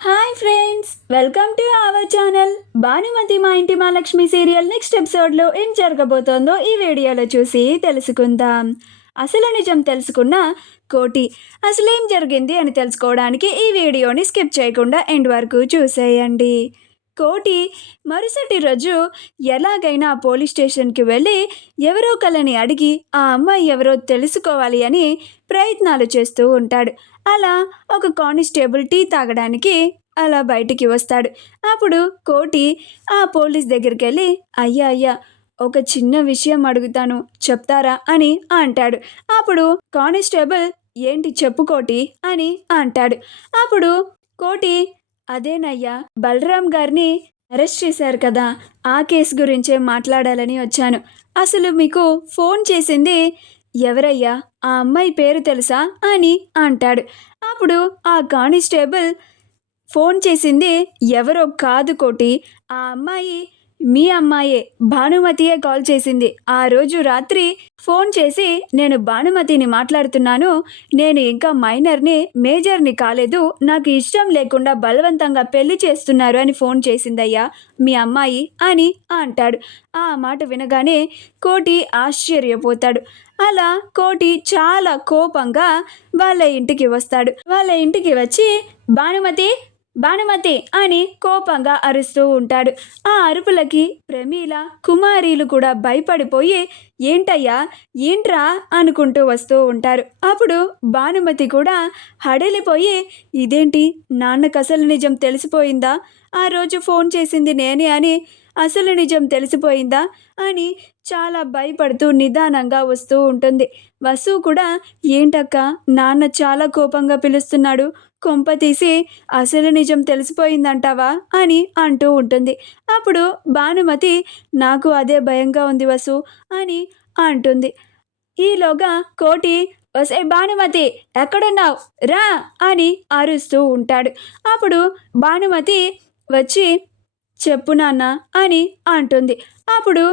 Hi friends, welcome to our channel. Bhanumathi మా ఇంటి మా లక్ష్మి సీరియల్ నెక్స్ట్ ఎపిసోడ్లో ఏం జరగబోతోందో ఈ వీడియోలో చూసి తెలుసుకుందాం. అసలు నిజం తెలుసుకున్న కోటి అసలేం జరిగింది అని తెలుసుకోవడానికి ఈ వీడియోని స్కిప్ చేయకుండా ఎండ్ వరకు చూసేయండి. కోటి మరుసటి రోజు ఎలాగైనా పోలీస్ స్టేషన్కి వెళ్ళి ఎవరో కలని అడిగి ఆ అమ్మాయి ఎవరో తెలుసుకోవాలి అని ప్రయత్నాలు చేస్తూ ఉంటాడు. అలా ఒక కానిస్టేబుల్ టీ తాగడానికి అలా బయటికి వస్తాడు. అప్పుడు కోటి ఆ పోలీస్ దగ్గరికి వెళ్ళి అయ్యా ఒక చిన్న విషయం అడుగుతాను చెప్తారా అని అంటాడు. అప్పుడు కానిస్టేబుల్ ఏంటి చెప్పు కోటి అని అంటాడు. అప్పుడు కోటి అదేనయ్యా, బలరాం గారిని అరెస్ట్ చేశారు కదా, ఆ కేసు గురించే మాట్లాడాలని వచ్చాను. అసలు మీకు ఫోన్ చేసింది ఎవరయ్యా, ఆ అమ్మాయి పేరు తెలుసా అని అంటాడు. అప్పుడు ఆ కానిస్టేబుల్ ఫోన్ చేసింది ఎవరో కాదు కోటి, ఆ అమ్మాయి మీ అమ్మాయే, భానుమతియే కాల్ చేసింది. ఆ రోజు రాత్రి ఫోన్ చేసి నేను భానుమతిని మాట్లాడుతున్నాను, నేను ఇంకా మైనర్ని, మేజర్ని కాలేదు, నాకు ఇష్టం లేకుండా బలవంతంగా పెళ్లి చేస్తున్నారు అని ఫోన్ చేసిందయ్యా మీ అమ్మాయి అని అంటాడు. ఆ మాట వినగానే కోటి ఆశ్చర్యపోతాడు. అలా కోటి చాలా కోపంగా వాళ్ళ ఇంటికి వస్తాడు. వాళ్ళ ఇంటికి వచ్చి భానుమతి భానుమతి అని కోపంగా అరుస్తూ ఉంటాడు. ఆ అరుపులకి ప్రమీల, కుమారీలు కూడా భయపడిపోయి ఏంటయ్యా ఏంట్రా అనుకుంటూ వస్తూ ఉంటారు. అప్పుడు భానుమతి కూడా హడలిపోయి ఇదేంటి, నాన్నకు అసలు నిజం తెలిసిపోయిందా, ఆ రోజు ఫోన్ చేసింది నేనే అని అసలు నిజం తెలిసిపోయిందా అని చాలా భయపడుతూ నిదానంగా వస్తూ ఉంటుంది. వసు కూడా ఏంటక్క, నాన్న చాలా కోపంగా పిలుస్తున్నాడు, కొంప తీసి అసలు నిజం తెలిసిపోయిందంటావా అని అంటూ ఉంటుంది. అప్పుడు భానుమతి నాకు అదే భయంగా ఉంది వసు అని అంటుంది. ఈలోగా కోటి వసే భానుమతి ఎక్కడున్నావు రా అని అరుస్తూ ఉంటాడు. అప్పుడు భానుమతి వచ్చి చెప్పు నాన్న అని అంటుంది. అప్పుడు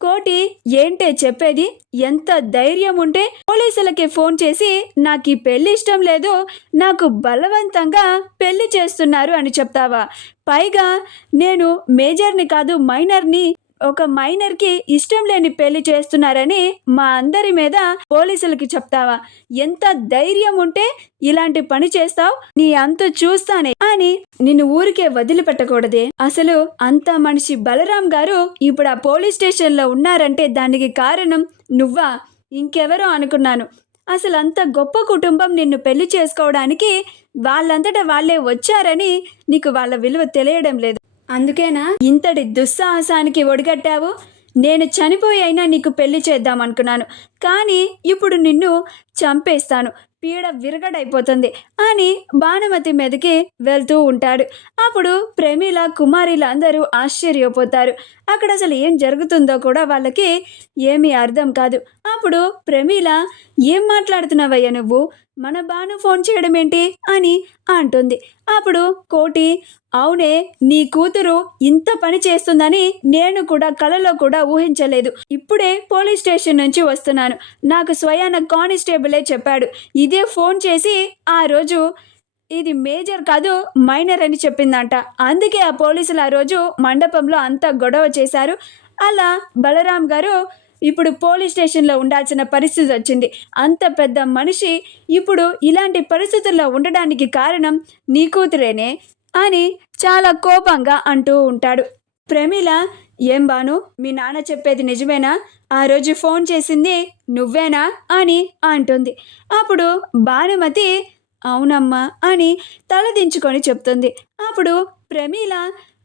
కోటి ఏంటే చెప్పేది, ఎంత ధైర్యం ఉంటే పోలీసులకి ఫోన్ చేసి నాకు ఈ పెళ్ళి ఇష్టం లేదు, నాకు బలవంతంగా పెళ్లి చేస్తున్నారు అని చెప్తావా, పైగా నేను మేజర్ని కాదు మైనర్ని, ఒక మైనర్కి ఇష్టం లేని పెళ్లి చేస్తున్నారని మా అందరి మీద పోలీసులకి చెప్తావా, ఎంత ధైర్యం ఉంటే ఇలాంటి పని చేస్తావు, నీ అంత చూస్తానే అని నిన్ను ఊరికే వదిలిపెట్టకూడదే, అసలు అంత మనిషి బలరాం గారు ఇప్పుడు ఆ పోలీస్ స్టేషన్లో ఉన్నారంటే దానికి కారణం నువ్వా, ఇంకెవరో అనుకున్నాను, అసలు అంత గొప్ప కుటుంబం నిన్ను పెళ్లి చేసుకోవడానికి వాళ్ళంతటా వాళ్ళే వచ్చారని నీకు వాళ్ళ విలువ తెలియడం లేదు, అందుకేనా ఇంతటి దుస్సాహసానికి ఒడిగట్టావు, నేను చనిపోయి అయినా నీకు పెళ్లి చేద్దామనుకున్నాను, కానీ ఇప్పుడు నిన్ను చంపేస్తాను, పీడ విరగడైపోతుంది అని భానుమతి మీదకి వెళ్తూ ఉంటాడు. అప్పుడు ప్రమీల, కుమారిలు అందరూ ఆశ్చర్యపోతారు. అక్కడ అసలు ఏం జరుగుతుందో కూడా వాళ్ళకి ఏమీ అర్థం కాదు. అప్పుడు ప్రమీల ఏం మాట్లాడుతున్నావయ్యా నువ్వు, మన భాను ఫోన్ చేయడం ఏంటి అని అంటుంది. అప్పుడు కోటి అవునే, నీ కూతురు ఇంత పని చేస్తుందని నేను కూడా కలలో కూడా ఊహించలేదు, ఇప్పుడే పోలీస్ స్టేషన్ నుంచి వస్తున్నాను, నాకు స్వయాన కానిస్టేబులే చెప్పాడు, ఇదే ఫోన్ చేసి ఆ రోజు ఇది మేజర్ కాదు మైనర్ అని చెప్పిందంట, అందుకే ఆ పోలీసులు ఆ రోజు మండపంలో అంతా గొడవ చేశారు, అలా బలరాం గారు ఇప్పుడు పోలీస్ స్టేషన్లో ఉండాల్సిన పరిస్థితి వచ్చింది, అంత పెద్ద మనిషి ఇప్పుడు ఇలాంటి పరిస్థితుల్లో ఉండడానికి కారణం నీ కూతురేనే అని చాలా కోపంగా అంటూ ఉంటాడు. ప్రమీల ఏం బాను, మీ నాన్న చెప్పేది నిజమేనా, ఆ రోజు ఫోన్ చేసింది నువ్వేనా అని అంటుంది. అప్పుడు భానుమతి అవునమ్మా అని తలదించుకొని చెప్తుంది. అప్పుడు ప్రమీల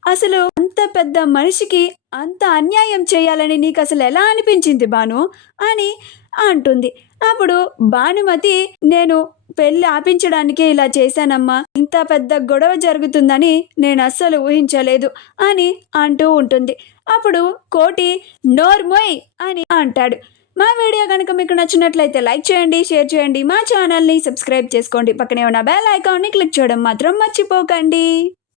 అసలు అంత పెద్ద మనిషికి అంత అన్యాయం చేయాలని నీకు అసలు ఎలా అనిపించింది బాను అని అంటుంది. అప్పుడు భానుమతి నేను పెళ్ళి ఆపించడానికి ఇలా చేశానమ్మా, ఇంత పెద్ద గొడవ జరుగుతుందని నేను అస్సలు ఊహించలేదు అని అంటూ ఉంటుంది. అప్పుడు కోటి నోర్మోయ్ అని అంటాడు. మా వీడియో కనుక మీకు నచ్చినట్లయితే లైక్ చేయండి, షేర్ చేయండి, మా ఛానల్ని సబ్స్క్రైబ్ చేసుకోండి, పక్కనే ఉన్న బెల్ ఐకాన్ని క్లిక్ చేయడం మాత్రం మర్చిపోకండి.